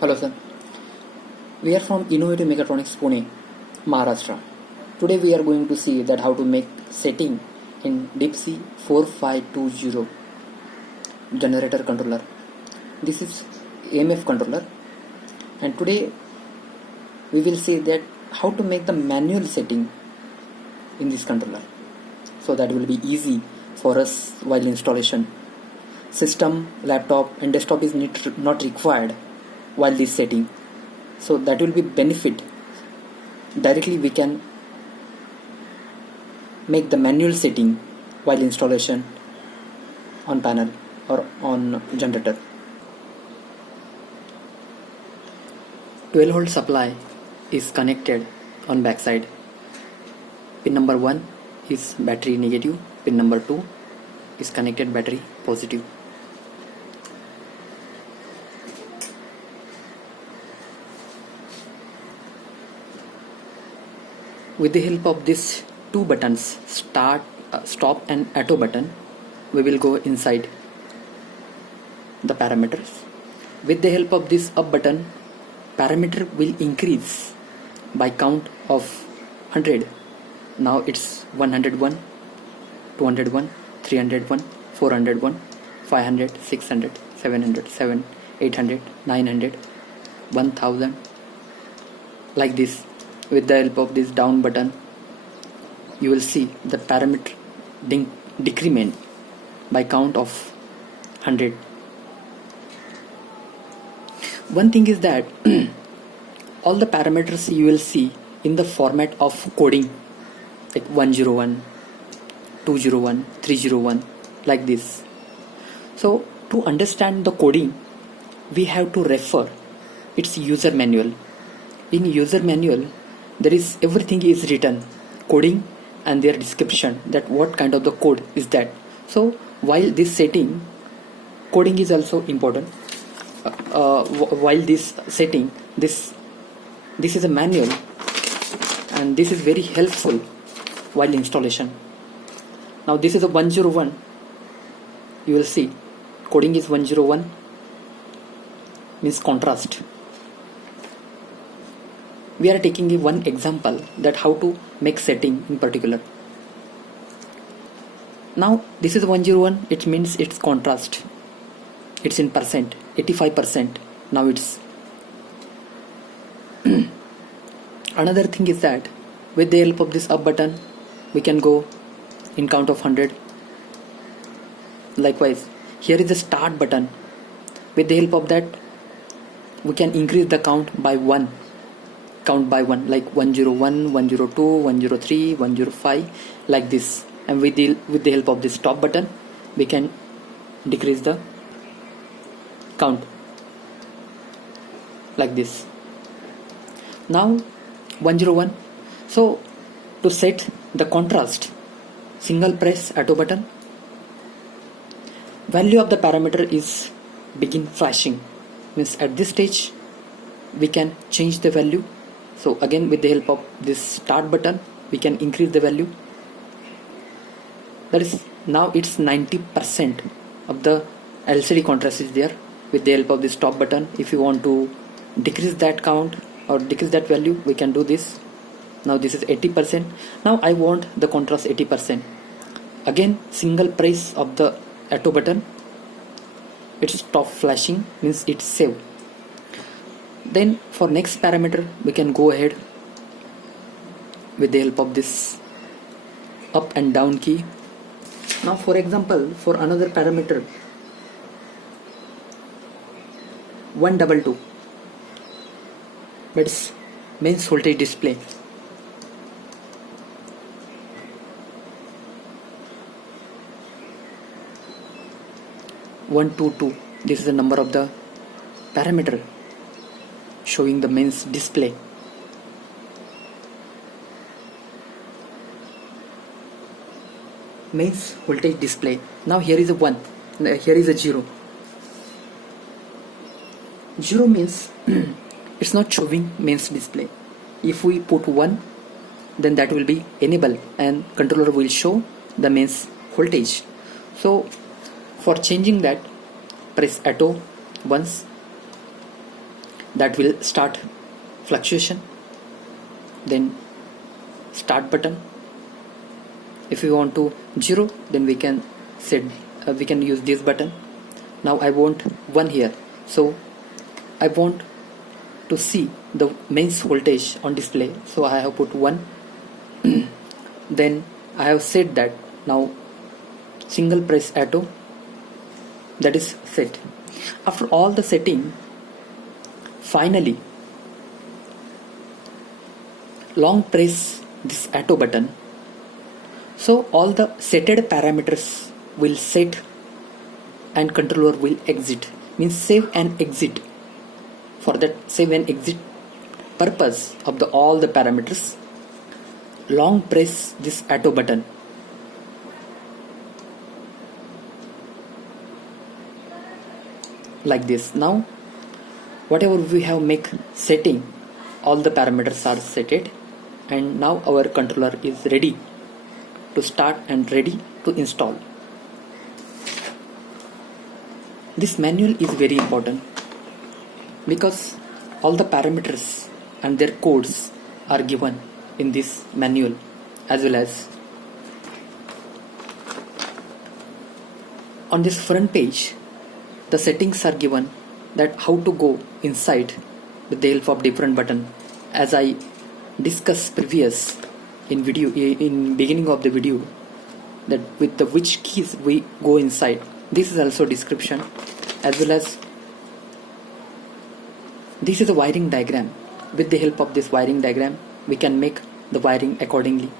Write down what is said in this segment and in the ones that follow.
Hello sir, we are from Innovative Mechatronics Pune, Maharashtra. Today we are going to see that how to make setting in DeepC 4520 generator controller. This is AMF controller, and today we will see that how to make the manual setting in this controller. So that will be easy for us while installation. System, laptop and desktop is not required while this setting, so that will be benefit. Directly we can make the manual setting while installation on panel or on generator. 12-volt supply is connected on backside. Pin number 1 is battery negative, pin number 2 is connected battery positive. With the help of these two buttons, start, stop and auto button, we will go inside the parameters. With the help of this up button, parameter will increase by count of 100. Now it's 101, 201, 301, 401, 500, 600, 700, 800, 900, 1000, like this. With the help of this down button, you will see the parameter decrement by count of 100. One thing is that all the parameters you will see in the format of coding, like 101, 201, 301, like this. So to understand the coding, we have to refer its user manual. In user manual, there is everything is written, coding and their description, that what kind of the code is that. So while this setting, coding is also important. While this setting, this is a manual and this is very helpful while installation. Now this is a 101. You will see coding is 101, means contrast. We are taking one example that how to make setting in particular. Now this is 101, it means it's contrast. It's in percent, 85%. Now it's another thing is that with the help of this up button, we can go in count of 100. Likewise, here is the start button. With the help of that, we can increase the count by 1. Count by 1, like 101, 102, 103, 105, like this. And with the help of this stop button, we can decrease the count like this. Now 101. So to set the contrast, single press auto button. Value of the parameter is begin flashing, means at this stage we can change the value. So again with the help of this start button, we can increase the value. That is, now it's 90% of the LCD contrast is there. With the help of this stop button, if you want to decrease that count or decrease that value, we can do this. Now this is 80%. Now I want the contrast 80%. Again single press of the auto button, it stop flashing, means it's saved. Then for next parameter, we can go ahead with the help of this up and down key. Now for example, for another parameter 122, that's mains voltage display. (122). This is the number of the parameter showing the mains display. Mains voltage display. Now here is a 1, here is a 0. 0 means it's not showing mains display. If we put 1, then that will be enabled and controller will show the mains voltage. So for changing that, press auto once that will start fluctuation, then start button. If we want to 0, then we can set we can use this button. Now I want 1 here, so I want to see the mains voltage on display, so I have put 1. Then I have set that. Now single press auto, that is set. After all the setting, finally long press this auto button, so all the setted parameters will set and controller will exit, means save and exit. For that save and exit purpose of all the parameters, long press this auto button. Like this. Now whatever we have make setting, all the parameters are setted, and now our controller is ready to start and ready to install. This manual is very important because all the parameters and their codes are given in this manual, as well as on this front page the settings are given, that how to go inside with the help of different button, as I discussed previous in beginning of the video, that with the which keys we go inside. This is also description, as well as this is a wiring diagram. With the help of this wiring diagram we can make the wiring accordingly.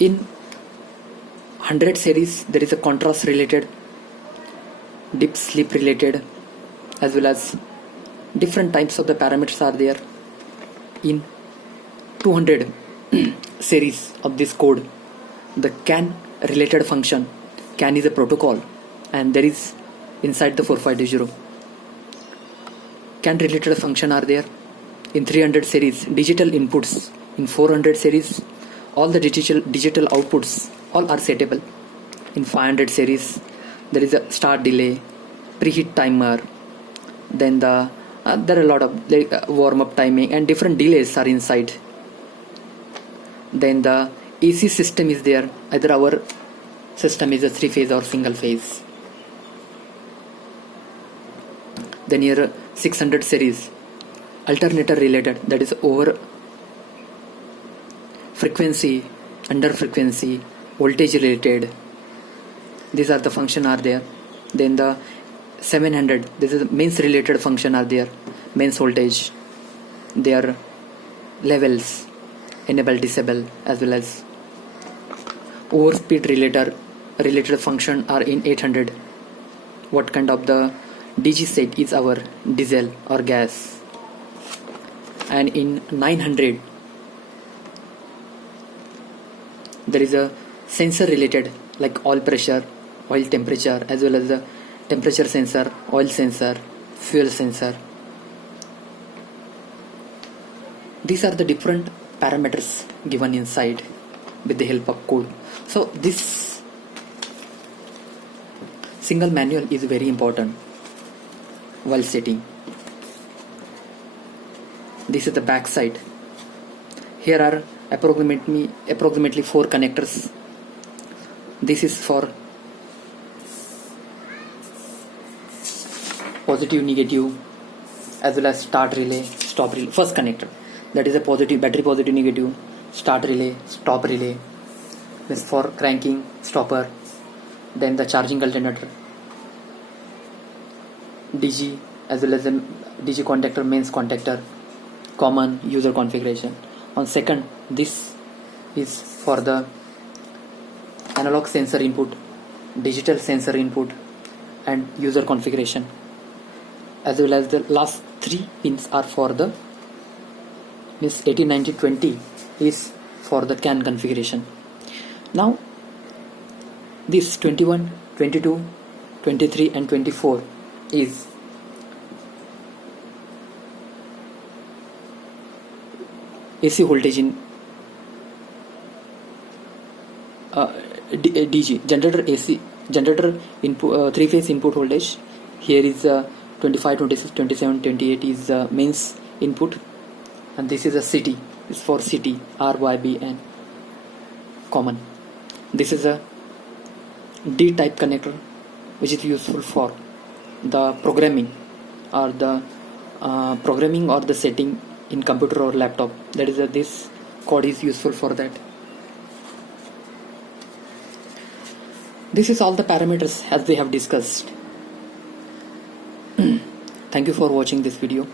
In 100 series there is a contrast related, dip sleep related, as well as different types of the parameters are there. In 200 series of this code, the CAN related function, CAN is a protocol, and there is inside the 4520 CAN related function are there. In 300 series, digital inputs. In 400 series, all the digital outputs all are settable. In 500 series, there is a start delay, preheat timer, then there are a lot of warm up timing and different delays are inside. Then the AC system is there, either our system is a 3-phase or single phase. Then here 600 series, alternator related, that is over frequency, under frequency, voltage related. These are the function are there. Then the 700, this is mains related function are there, mains voltage, their levels, enable, disable, as well as overspeed related function are in 800. What kind of the DG set is our diesel or gas. And in 900 there is a sensor related, like oil pressure, oil temperature, as well as the temperature sensor, oil sensor, fuel sensor. These are the different parameters given inside with the help of code. So this single manual is very important while setting. This is the back side. Here are approximately 4 connectors. This is for positive, negative, as well as start relay, stop relay. First connector, that is a positive, battery positive, negative, start relay, stop relay. This for cranking, stopper. Then the charging alternator, DG, as well as the DG contactor, mains contactor, common user configuration. On second, this is for the analog sensor input, digital sensor input, and user configuration, as well as the last 3 pins are for the 80, 90, 20 is for the CAN configuration. Now this 21, 22, 23 and 24 is AC voltage in DG, generator AC generator input, 3-phase input voltage. Here is 25, 26, 27, 28 is mains input, and this is a CT, is for CT, RYBN common. This is a D type connector, which is useful for the programming or the setting in computer or laptop. That is this code is useful for that. This is all the parameters as we have discussed. Thank you for watching this video.